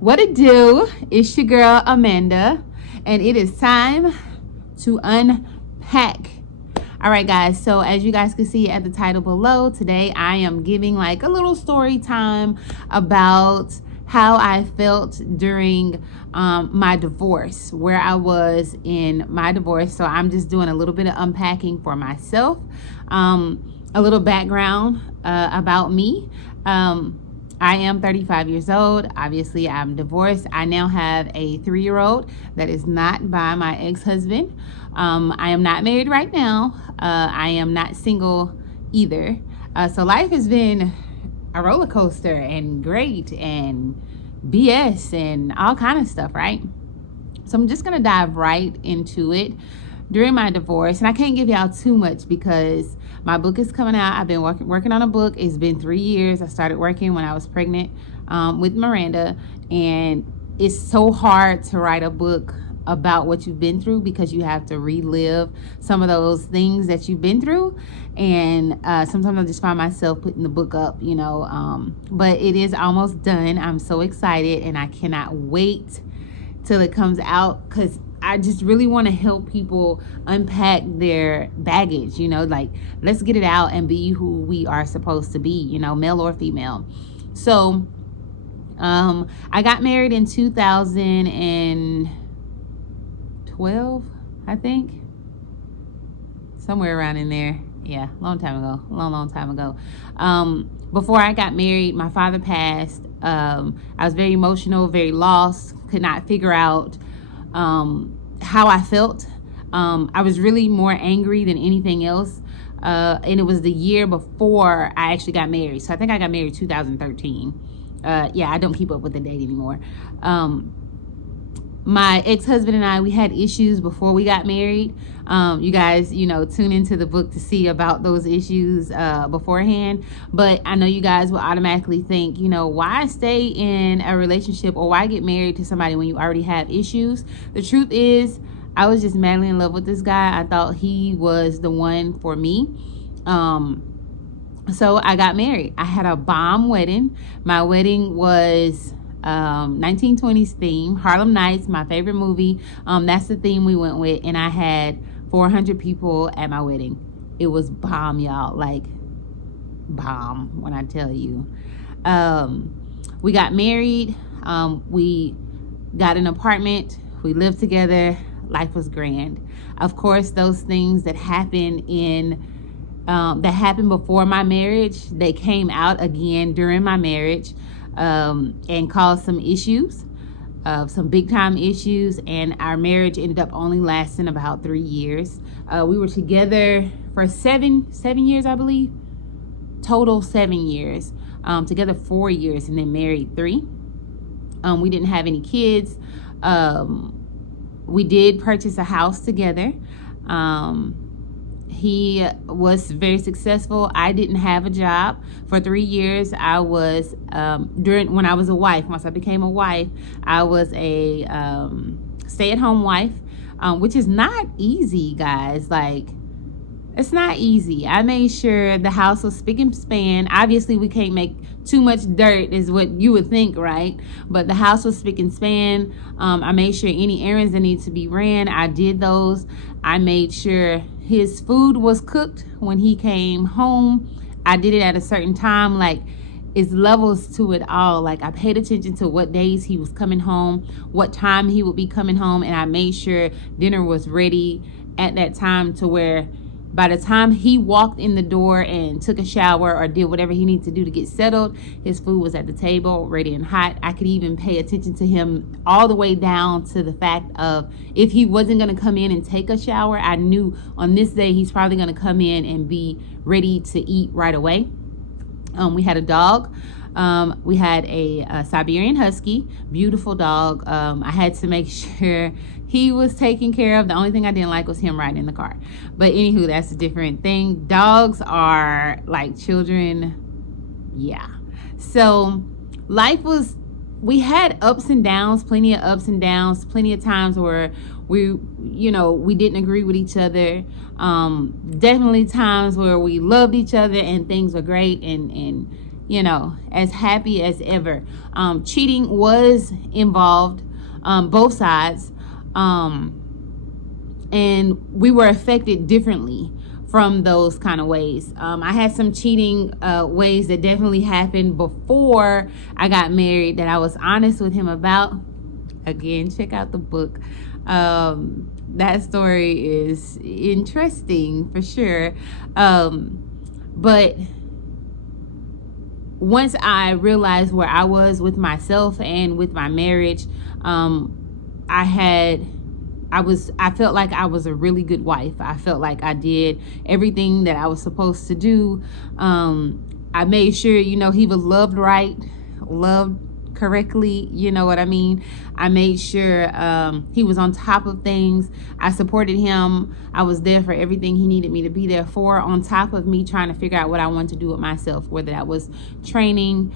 What it do? It's your girl Amanda, and it is time to unpack. All right, guys. So as you guys can see at the title below, today I am giving like a little story time about how I felt during my divorce, where I was in my divorce. So I'm just doing a little bit of unpacking for myself, a little background about me. I am 35 years old. Obviously, I'm divorced. I now have a 3-year-old that is not by my ex-husband. I am not married right now. I am not single either. So life has been a roller coaster and great and BS and all kind of stuff, right? So I'm just going to dive right into it. During my divorce, and I can't give y'all too much because my book is coming out. I've been working on a book. It's been 3 years. I started working when I was pregnant with Miranda, and it's so hard to write a book about what you've been through because you have to relive some of those things that you've been through. And sometimes I just find myself putting the book up, but it is almost done. I'm so excited, and I cannot wait till it comes out because I just really want to help people unpack their baggage, like let's get it out and be who we are supposed to be, male or female. So I got married in 2012, I think, somewhere around in there. Yeah, long time ago. Before I got married, my father passed. I was very emotional, very lost, could not figure out how I felt. I was really more angry than anything else. And it was the year before I actually got married. So I think I got married 2013. I don't keep up with the date anymore. My ex-husband and I, we had issues before we got married. You guys, tune into the book to see about those issues beforehand. But I know you guys will automatically think, why stay in a relationship or why get married to somebody when you already have issues? The truth is, I was just madly in love with this guy. I thought he was the one for me. So I got married. I had a bomb wedding. My wedding was 1920s theme, Harlem Nights, my favorite movie. That's the theme we went with, and I had 400 people at my wedding. It was bomb, y'all, like bomb when I tell you. We got married. We got an apartment. We lived together. Life was grand. Of course, those things that happened before my marriage, they came out again during my marriage. And caused some issues, some big time issues, and our marriage ended up only lasting about 3 years. We were together for seven years, I believe, total 7 years, together 4 years, and then married 3. We didn't have any kids. We did purchase a house together. He was very successful. I didn't have a job for 3 years. I was when I was a wife. Once I became a wife, I was a stay-at-home wife, which is not easy, guys. Like, it's not easy. I made sure the house was spick and span. Obviously, we can't make too much dirt, is what you would think, right? But the house was spick and span. I made sure any errands that need to be ran, I did those. I made sure his food was cooked when he came home. I did it at a certain time. Like, it's levels to it all. Like, I paid attention to what days he was coming home, what time he would be coming home, and I made sure dinner was ready at that time to where by the time he walked in the door and took a shower or did whatever he needed to do to get settled, his food was at the table, ready and hot. I could even pay attention to him all the way down to the fact of if he wasn't going to come in and take a shower, I knew on this day he's probably going to come in and be ready to eat right away. We had a dog. We had a Siberian Husky, beautiful dog. I had to make sure he was taken care of. The only thing I didn't like was him riding in the car. But anywho, that's a different thing. Dogs are like children. Yeah. So we had ups and downs, plenty of ups and downs, plenty of times where we didn't agree with each other. Definitely times where we loved each other and things were great and as happy as ever. Cheating was involved, both sides, and we were affected differently from those kind of ways. I had some cheating ways that definitely happened before I got married that I was honest with him about. Again, check out the book. That story is interesting for sure. But once I realized where I was with myself and with my marriage, I felt like I was a really good wife. I felt like I did everything that I was supposed to do. I made sure, he was loved right, loved correctly, you know what I mean? I made sure he was on top of things. I supported him. I was there for everything he needed me to be there for, on top of me trying to figure out what I wanted to do with myself, whether that was training.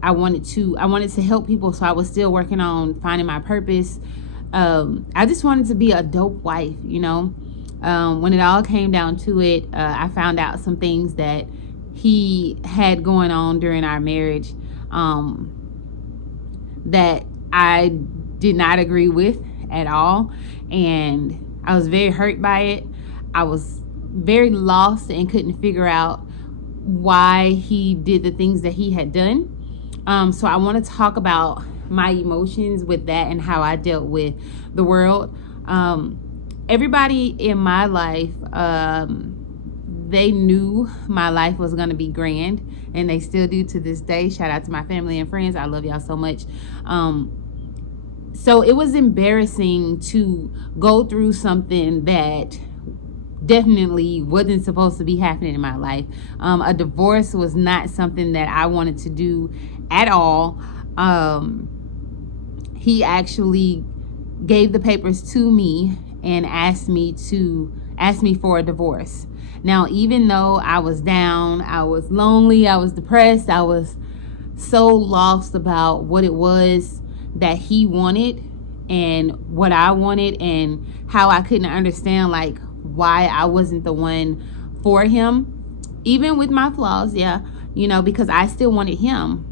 I wanted to help people, so I was still working on finding my purpose. I just wanted to be a dope wife, When it all came down to it, I found out some things that he had going on during our marriage that I did not agree with at all, and I was very hurt by it. I was very lost and couldn't figure out why he did the things that he had done. So I want to talk about my emotions with that and how I dealt with the world. Everybody in my life, they knew my life was going to be grand, and they still do to this day. Shout out to my family and friends. I love y'all so much. So it was embarrassing to go through something that definitely wasn't supposed to be happening in my life. A divorce was not something that I wanted to do at all. He actually gave the papers to me and asked me for a divorce. Now, even though I was down, I was lonely, I was depressed, I was so lost about what it was that he wanted and what I wanted, and how I couldn't understand why I wasn't the one for him, even with my flaws, because I still wanted him.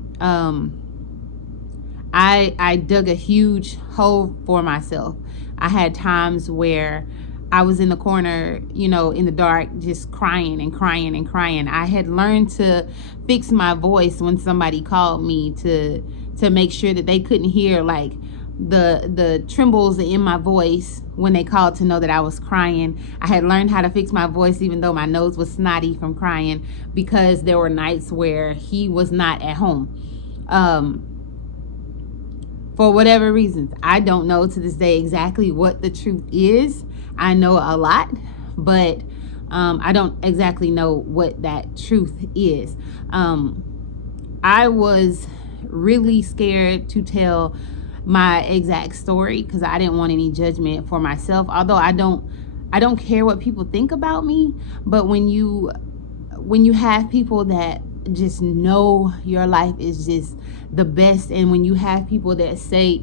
I dug a huge hole for myself. I had times where I was in the corner, in the dark, just crying and crying and crying. I had learned to fix my voice when somebody called me to make sure that they couldn't hear the trembles in my voice when they called to know that I was crying. I had learned how to fix my voice even though my nose was snotty from crying, because there were nights where he was not at home. For whatever reasons, I don't know to this day exactly what the truth is. I know a lot, but I don't exactly know what that truth is. I was really scared to tell my exact story because I didn't want any judgment for myself. Although I don't care what people think about me, but when you have people that just know your life is just the best, and when you have people that say,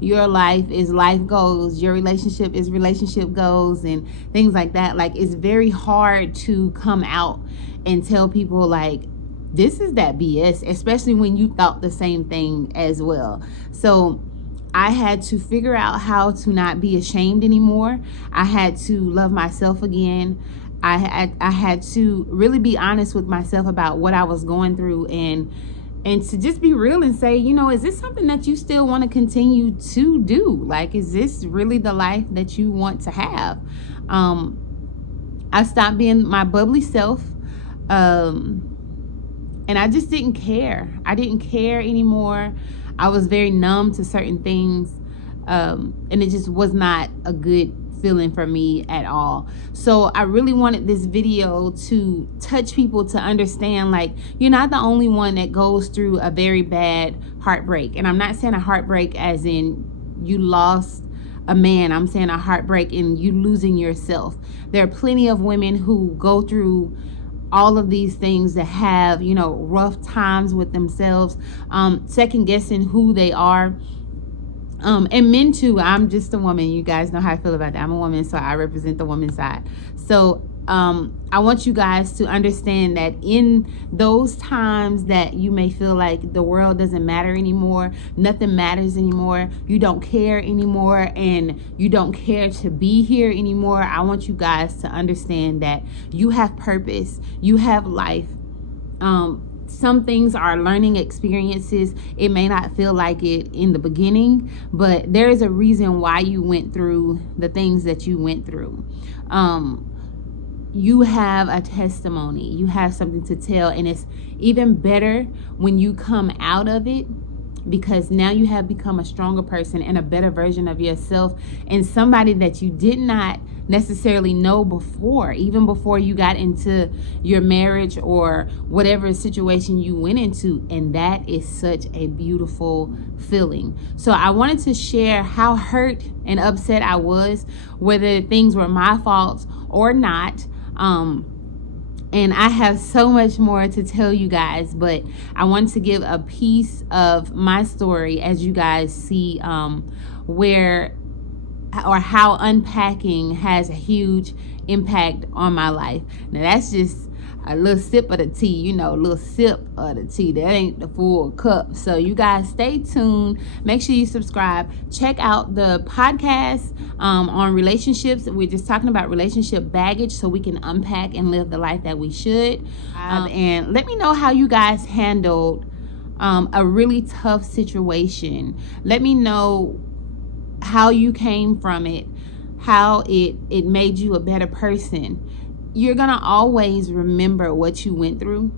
your life is life goals, your relationship is relationship goals, and things like that, it's very hard to come out and tell people this is that BS, especially when you thought the same thing as well. So I had to figure out how to not be ashamed anymore. I had to love myself again. I had to really be honest with myself about what I was going through, and to just be real and say, is this something that you still want to continue to do? Is this really the life that you want to have? I stopped being my bubbly self, and I just didn't care. I didn't care anymore. I was very numb to certain things, and it just was not a good feeling for me at all. So I really wanted this video to touch people to understand you're not the only one that goes through a very bad heartbreak. And I'm not saying a heartbreak as in you lost a man. I'm saying a heartbreak in you losing yourself. There are plenty of women who go through all of these things that have rough times with themselves, second guessing who they are. And men too. I'm just a woman. You guys know how I feel about that. I'm a woman, so I represent the woman's side. So I want you guys to understand that in those times that you may feel like the world doesn't matter anymore, nothing matters anymore, you don't care anymore, and you don't care to be here anymore, I want you guys to understand that you have purpose, you have life. Some things are learning experiences. It may not feel like it in the beginning, but there is a reason why you went through the things that you went through. You have a testimony, you have something to tell, and it's even better when you come out of it, because now you have become a stronger person and a better version of yourself, and somebody that you did not necessarily know before, even before you got into your marriage or whatever situation you went into. And that is such a beautiful feeling. So I wanted to share how hurt and upset I was, whether things were my fault or not. And I have so much more to tell you guys, but I wanted to give a piece of my story as you guys see where or how unpacking has a huge impact on my life. Now that's just a little sip of the tea, you know, a little sip of the tea. That ain't the full cup. So you guys stay tuned. Make sure you subscribe. Check out the podcast on relationships. We're just talking about relationship baggage so we can unpack and live the life that we should. And let me know how you guys handled a really tough situation. Let me know how you came from it, how it made you a better person. You're gonna always remember what you went through,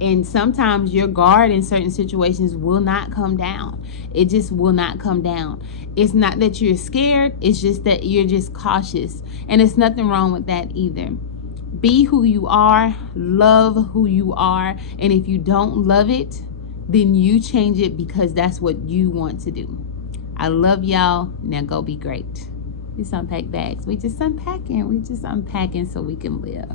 and sometimes your guard in certain situations will not come down. It just will not come down. It's not that you're scared, it's just that you're just cautious, and it's nothing wrong with that either. Be who you are, love who you are, and if you don't love it, then you change it, because that's what you want to do. I love y'all. Now go be great. Just unpack bags. We just unpacking so we can live.